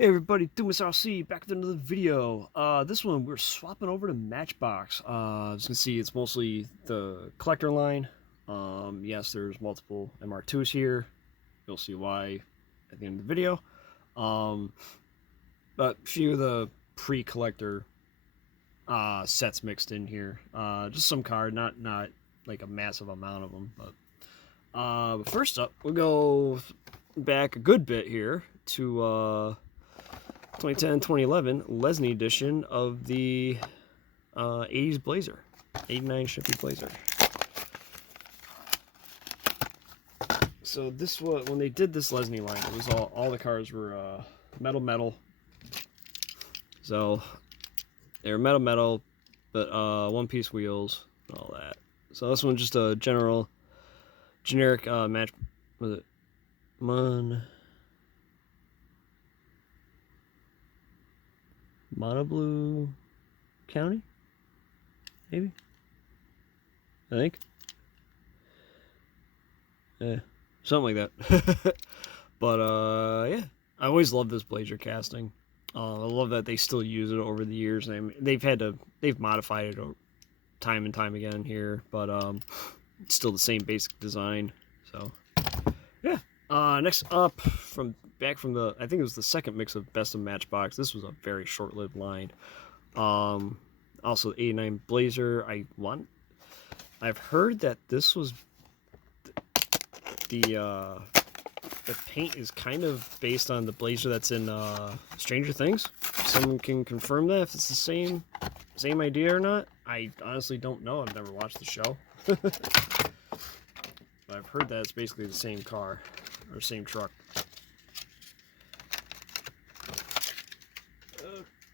Hey everybody, Dumas RC back with another video. This one we're swapping over to Matchbox. As you can see, it's mostly the collector line. Yes, there's multiple MR2s here. You'll see why at the end of the video. But a few of the pre-collector sets mixed in here. Just some card, not like a massive amount of them. But first up, we'll go back a good bit here to 2010-2011 Lesney edition of the 80s Blazer, 89 Chevy Blazer. So this was when they did this Lesney line. It was all the cars were metal. So they were metal, but one-piece wheels and all that. So this one's just a generic match. Was it Monoblue County? Maybe? I think. Yeah, something like that. But, yeah. I always love this Blazer casting. I love that they still use it over the years. They've modified it time and time again here, but it's still the same basic design. So, yeah. Next up, back from the, I think it was the second mix of Best of Matchbox. This was a very short-lived line. Also, 89 Blazer. I've heard that this was the paint is kind of based on the Blazer that's in Stranger Things. Someone can confirm that if it's the same idea or not. I honestly don't know. I've never watched the show. But I've heard that it's basically the same car or same truck.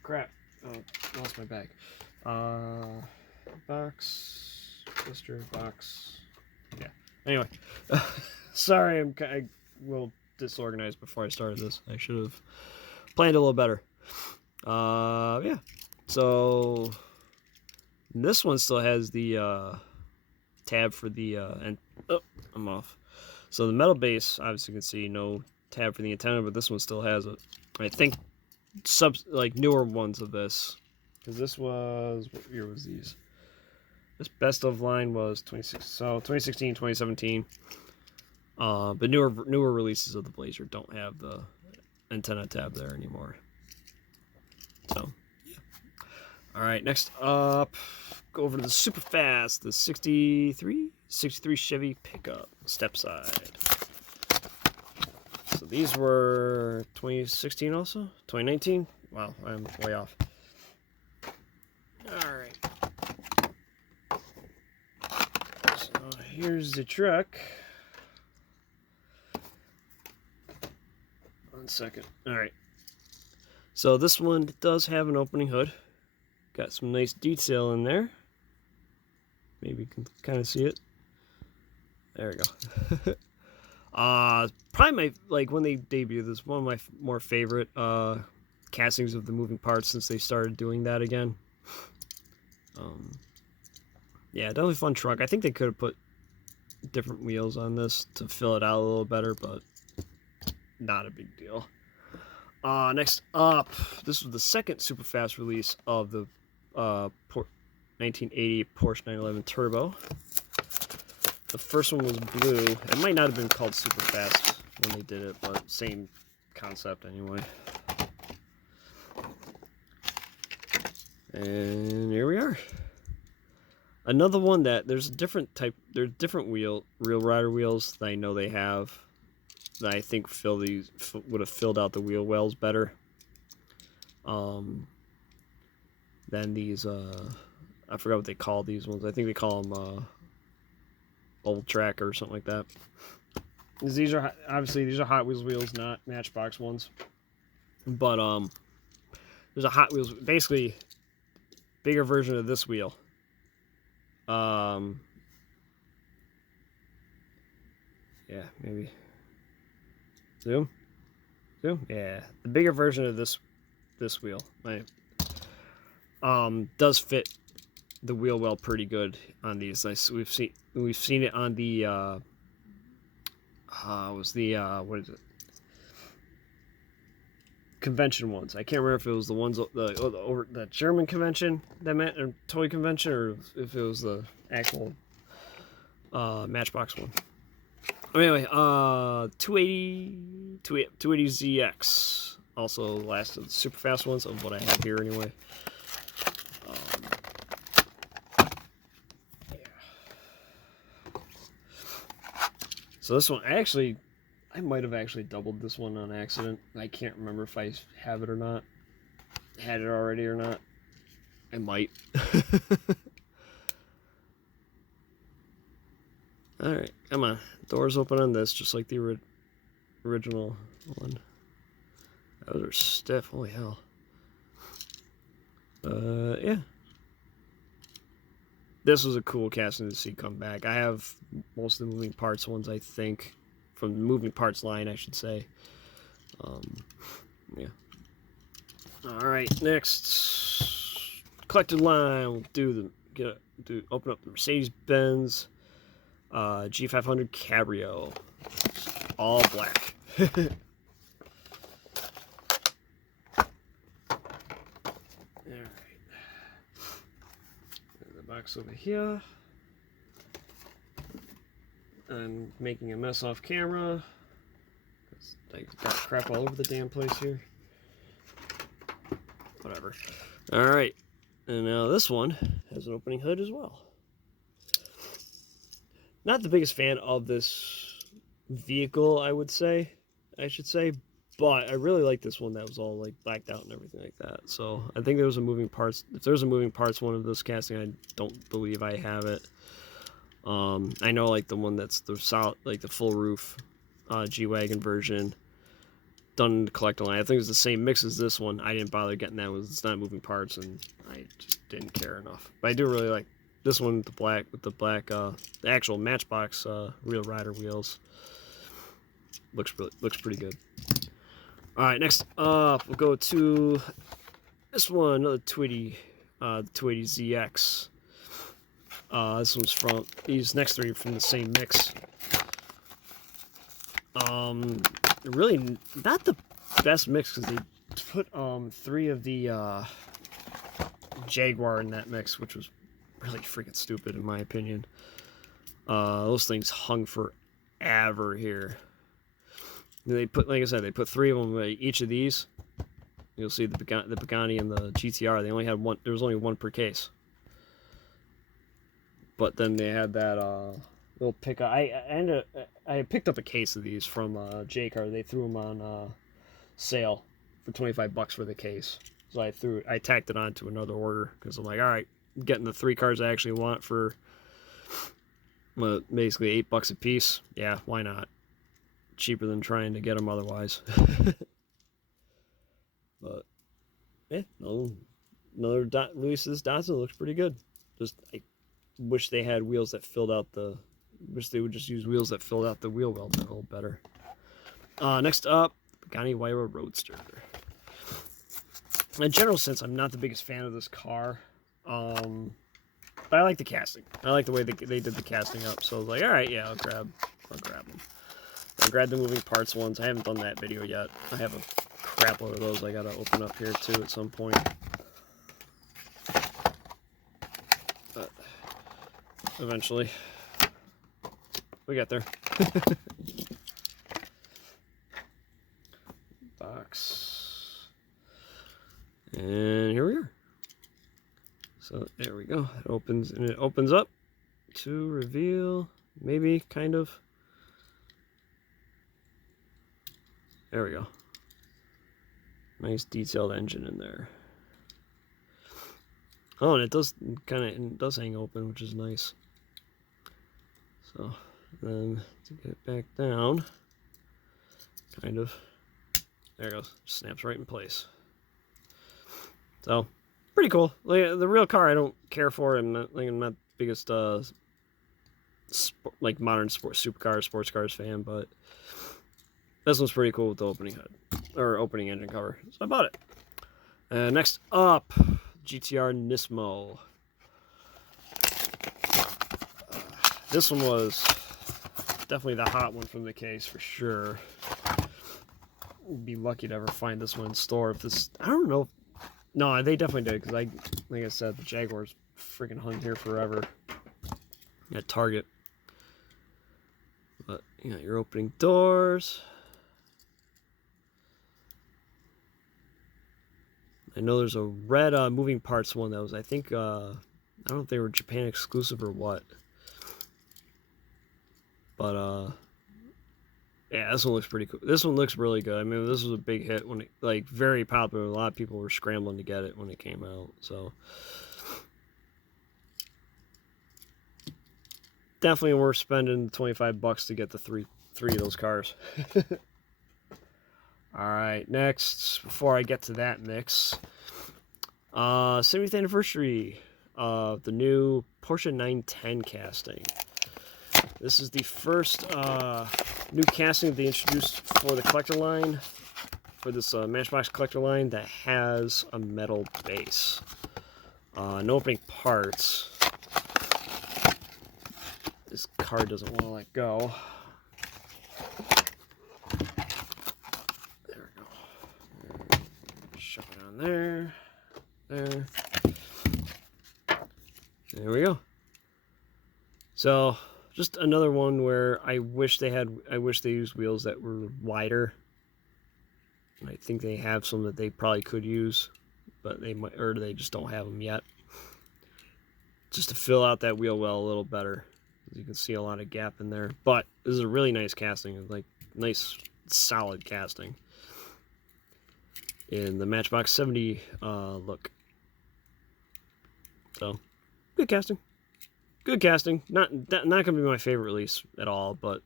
Crap. Oh, lost my bag. Box. Blister box. Yeah. Anyway. Sorry, I'm a little disorganized before I started this. I should have planned a little better. Yeah. So this one still has the tab for the and oh, I'm off. So the metal base, obviously you can see no tab for the antenna, but this one still has it. I think like newer ones of this, because this was, what year was these? This best of line was 2016, 2017. But newer releases of the Blazer don't have the antenna tab there anymore. So yeah. All right, next up, go over to the super fast, the 63 Chevy pickup step side. So these were 2016 also? 2019? Wow, I'm way off. Alright. So here's the truck. 1 second. Alright. So this one does have an opening hood. Got some nice detail in there. Maybe you can kind of see it. There we go. Probably when they debuted this, one of my more favorite castings of the moving parts since they started doing that again. Yeah, definitely fun truck. I think they could have put different wheels on this to fill it out a little better, but not a big deal. Next up, this was the second super fast release of the 1980 Porsche 911 Turbo. The first one was blue. It might not have been called super fast when they did it, but same concept anyway. And here we are. Another one that there's different real rider wheels that I know they have that I think would have filled out the wheel wells better. Than these I forgot what they call these ones. I think they call them Old Track or something like that. These are Hot Wheels wheels, not Matchbox ones. But there's a Hot Wheels, basically bigger version of this wheel. Yeah, maybe zoom. Yeah, the bigger version of this wheel. Does fit the wheel well pretty good on these. We've seen it on the what is it? convention ones. I can't remember if it was the ones the German convention that meant or toy convention, or if it was the actual Matchbox one. Anyway, 280ZX. Also the last of the super fast ones of what I have here anyway. Yeah. So this one, I might have actually doubled this one on accident. I can't remember if I have it or not. Had it already or not. I might. Alright, come on. Doors open on this, just like the original one. Those are stiff, holy hell. Yeah. This was a cool casting to see come back. I have most of the moving parts ones, I think. From the moving parts line, I should say. Yeah. Alright, next. Collected line. We'll open up the Mercedes-Benz G500 Cabrio. All black. Alright. The box over here. I'm making a mess off camera. I got crap all over the damn place here. Whatever. Alright. And now this one has an opening hood as well. Not the biggest fan of this vehicle, I should say, but I really like this one that was all like blacked out and everything like that. So I think there was a moving parts. If there's a moving parts one of this casting, I don't believe I have it. I know like the one that's the solid, like the full roof G-Wagon version done in the collector line. I think it's the same mix as this one. I didn't bother getting that one. It's not moving parts, and I just didn't care enough. But I do really like this one with the black, the actual Matchbox real rider wheels. Looks pretty good. All right, next up we'll go to this one, another 280ZX. This one's from these next three from the same mix. Really not the best mix because they put 3 of the Jaguar in that mix, which was really freaking stupid in my opinion. Those things hung forever here. They put, like I said, they put 3 of them each of these. You'll see the Pagani and the GTR. They only had one. There was only one per case. But then they had that little pickup. I picked up a case of these from J-Car. They threw them on sale for $25 for the case. So I tacked it on to another order because I'm like, all right, getting the 3 cars I actually want for basically $8 a piece. Yeah, why not? Cheaper than trying to get them otherwise. But yeah, another release of this Datsun looks pretty good. Just I wish they had wheels that filled out the. Wish they would just use wheels that filled out the wheel well a little better. Next up, Pagani Huayra Roadster. In a general sense, I'm not the biggest fan of this car. But I like the casting. I like the way they did the casting up. So I was like, all right, yeah, I'll grab them. I grabbed the moving parts ones. I haven't done that video yet. I have a crap load of those I gotta open up here too at some point. But eventually, we got there. Box, and here we are. So there we go. It opens up to reveal, maybe kind of. There we go. Nice detailed engine in there. Oh, and it does hang open, which is nice. So then to get it back down, kind of. There it goes. Snaps right in place. So pretty cool. Like, the real car I don't care for. I'm not the biggest like modern sports cars fan, but this one's pretty cool with the opening hood, or opening engine cover. So I bought it. Next up, GTR Nismo. This one was definitely the hot one from the case for sure. be lucky to ever find this one in store. If this, I don't know. No, they definitely did, because like I said, the Jaguars freaking hung here forever at Target. But you know, your opening doors. I know there's a red moving parts one that was, I think, I don't know if they were Japan exclusive or what. But yeah, this one looks pretty cool. This one looks really good. I mean, this was a big hit when it, like, very popular. A lot of people were scrambling to get it when it came out. So definitely worth spending $25 to get the three of those cars. All right, next, before I get to that mix, 70th anniversary of the new Porsche 910 casting. This is the first new casting they introduced for the collector line, for this Matchbox Collector line, that has a metal base. No opening parts. This card doesn't want to let go. There we go. Shove it on there. There. There we go. So, just another one where I wish they used wheels that were wider. I think they have some that they probably could use, but they might, or they just don't have them yet. Just to fill out that wheel well a little better. You can see a lot of gap in there, but this is a really nice casting, like nice solid casting in the Matchbox 70 look. So good casting, good casting. Not gonna be my favorite release at all, but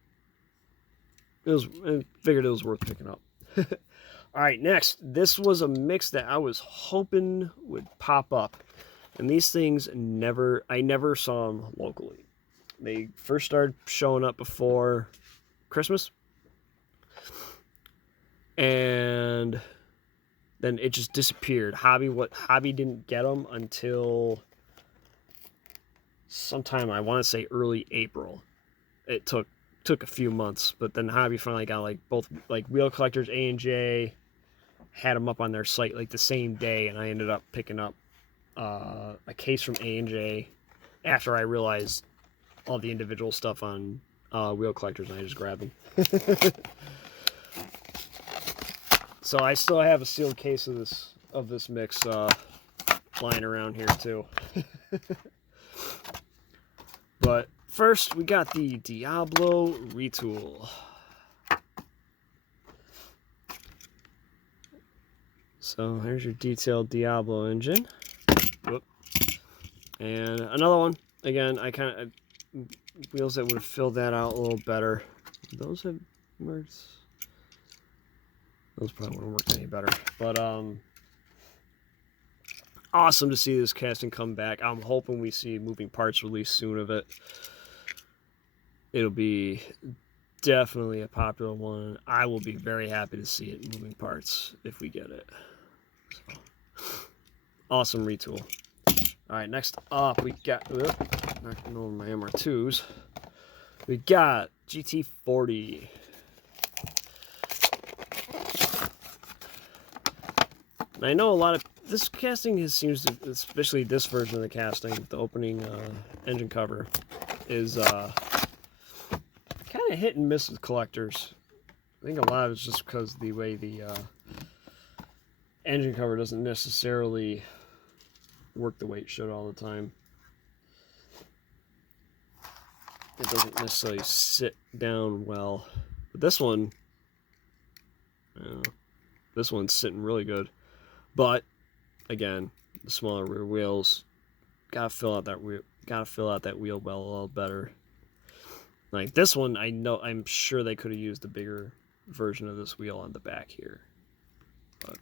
I figured it was worth picking up. All right, next, this was a mix that I was hoping would pop up, and these things I never saw them locally. They first started showing up before Christmas, and then it just disappeared. Hobby didn't get them until sometime, I want to say early April. It took a few months, but then Hobby finally got like both, like Wheel Collectors, A&J had them up on their site like the same day, and I ended up picking up a case from A&J after I realized all the individual stuff on Wheel Collectors, and I just grabbed them. So I still have a sealed case of this mix lying around here too. But first, we got the Diablo retool. So here's your detailed Diablo engine. Whoop. And another one. Again, I kind of wheels that would have filled that out a little better. Those have worked. Those probably wouldn't work any better. But awesome to see this casting come back. I'm hoping we see moving parts released soon of it. It'll be definitely a popular one. I will be very happy to see it in moving parts if we get it. So, awesome retool. All right, next up we got, knocking over my MR2s. We got GT40. And I know a lot of this casting seems to, especially this version of the casting, the opening engine cover, is kind of hit and miss with collectors. I think a lot of it's just because the way the engine cover doesn't necessarily work the way it should all the time. It doesn't necessarily sit down well. But this one, this one's sitting really good. But again, the smaller rear wheels, gotta fill out that wheel well a little better. Like this one, I'm sure they could have used a bigger version of this wheel on the back here. But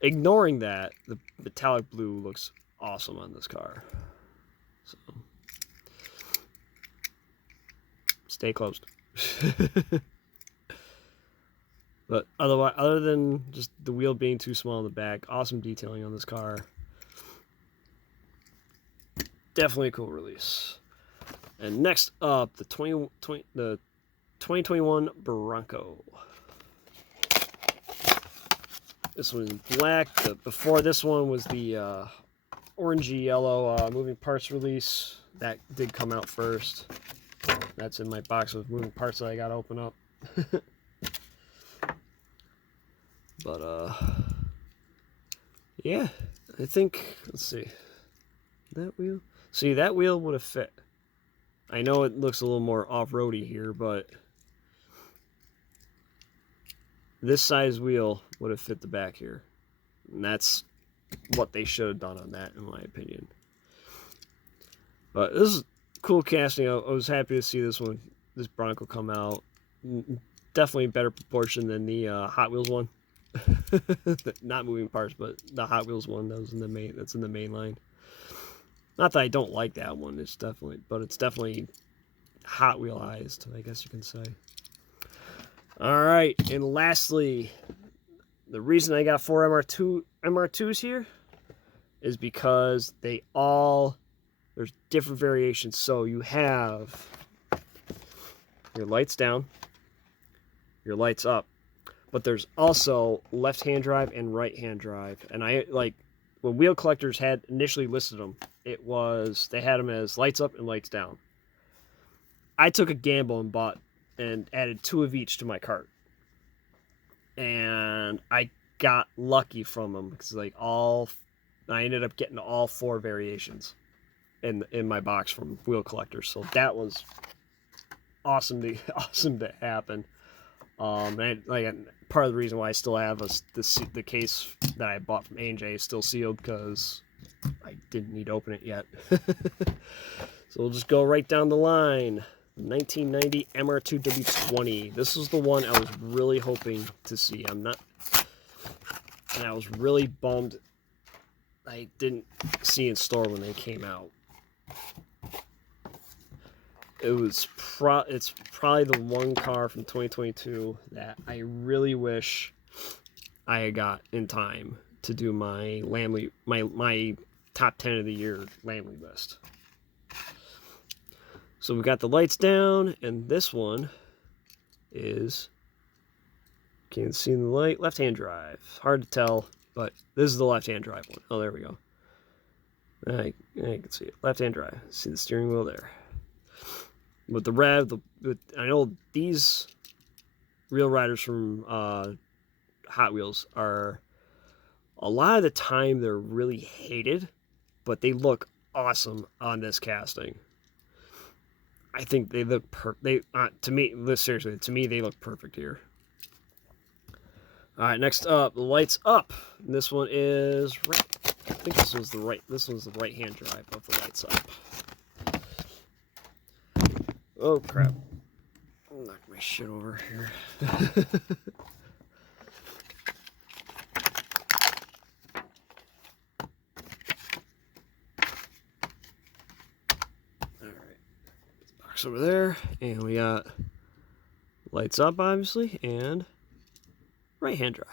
ignoring that, the metallic blue looks awesome on this car. So stay closed. But otherwise, other than just the wheel being too small in the back, awesome detailing on this car. Definitely a cool release. And next up, the 2021 Bronco. This one's black. Before this one was the orangey yellow moving parts release. That did come out first. That's in my box of moving parts that I got to open up. But yeah, I think, let's see, that wheel. See, that wheel would have fit. I know it looks a little more off-roady here, but this size wheel would have fit the back here. And that's what they should have done on that, in my opinion. But this is cool casting. I was happy to see this Bronco come out. Definitely better proportion than the Hot Wheels one. Not moving parts, but the Hot Wheels one that was in the main. That's in the main line. Not that I don't like that one. It's definitely Hot Wheelized, I guess you can say. All right, and lastly, the reason I got 4 MR2s here is because there's different variations. So you have your lights down, your lights up, but there's also left-hand drive and right-hand drive. And I like when Wheel Collectors had initially listed them, they had them as lights up and lights down. I took a gamble and bought and added 2 of each to my cart, and I got lucky from them because I ended up getting all 4 variations in my box from Wheel Collectors. So that was awesome to happen. And part of the reason why I still have the case that I bought from A&J is still sealed because I didn't need to open it yet. So we'll just go right down the line. 1990 MR2W20. This is the one I was really hoping to see. And I was really bummed I didn't see in store when they came out. It's probably the one car from 2022 that I really wish I had got in time to do my my top 10 of the year Lamley list. So we got the lights down, and this one is, can't see the light, left-hand drive. Hard to tell, but this is the left-hand drive one. Oh, there we go. I can see it. Left-hand drive. See the steering wheel there. With the rev, I know these Real Riders from Hot Wheels are, a lot of the time they're really hated, but they look awesome on this casting. I think they look to me they look perfect here. All right, next up, the lights up. And this one is right. I think this one's the right-hand drive of the lights up. Oh crap! I'll knock my shit over here. Over there, and we got lights up, obviously, and right-hand drive.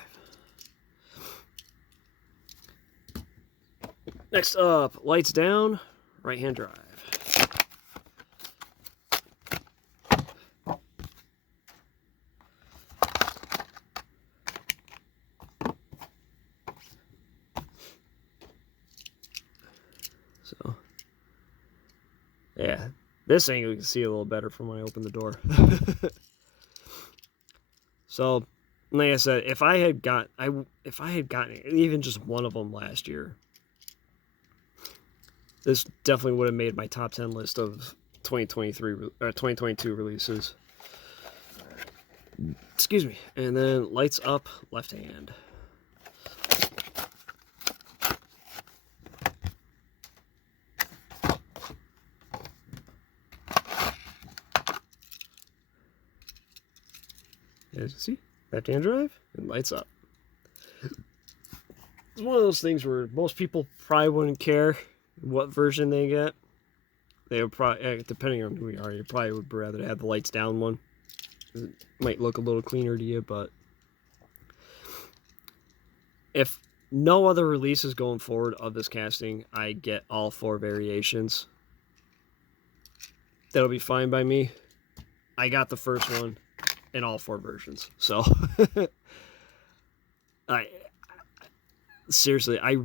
Next up, lights down, right-hand drive. So, yeah. This angle you can see a little better from when I open the door. So, like I said, if I had gotten even just one of them last year, this definitely would have made my top 10 list of 2023 or 2022 releases. Excuse me. And then lights up, left hand. As you see, left-hand drive and lights up. It's one of those things where most people probably wouldn't care what version they get. They would probably, depending on who you are, you probably would rather have the lights down one. It might look a little cleaner to you, but if no other releases going forward of this casting, I get all 4 variations. That'll be fine by me. I got the first one in all 4 versions, so seriously, I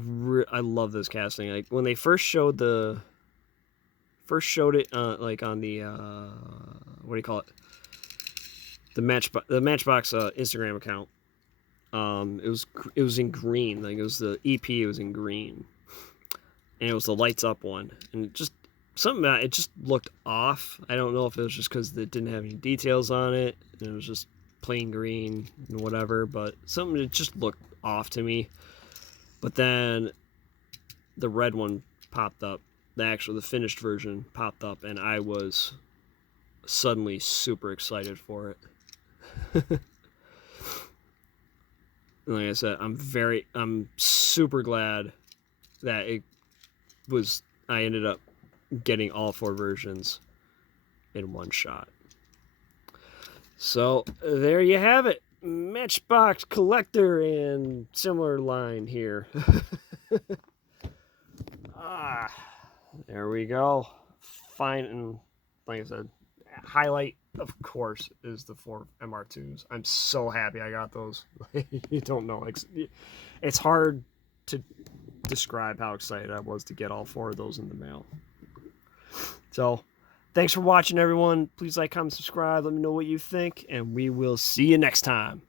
love this casting. Like when they first showed it like on the what do you call it? The Matchbox Instagram account. It was in green. Like it was the EP. It was in green, and it was the lights up one, and it just looked off. I don't know if it was just because it didn't have any details on it, and it was just plain green and whatever. But something it just looked off to me. But then the red one popped up. The finished version popped up, and I was suddenly super excited for it. Like I said, I'm super glad that I ended up getting all 4 versions in one shot. So there you have it. Matchbox Collector and similar line here. There we go. Fine, and like I said, highlight, of course, is the 4 MR2s. I'm so happy I got those. You don't know. It's hard to describe how excited I was to get all 4 of those in the mail. So, thanks for watching, everyone. Please like, comment, subscribe. Let me know what you think, and we will see you next time.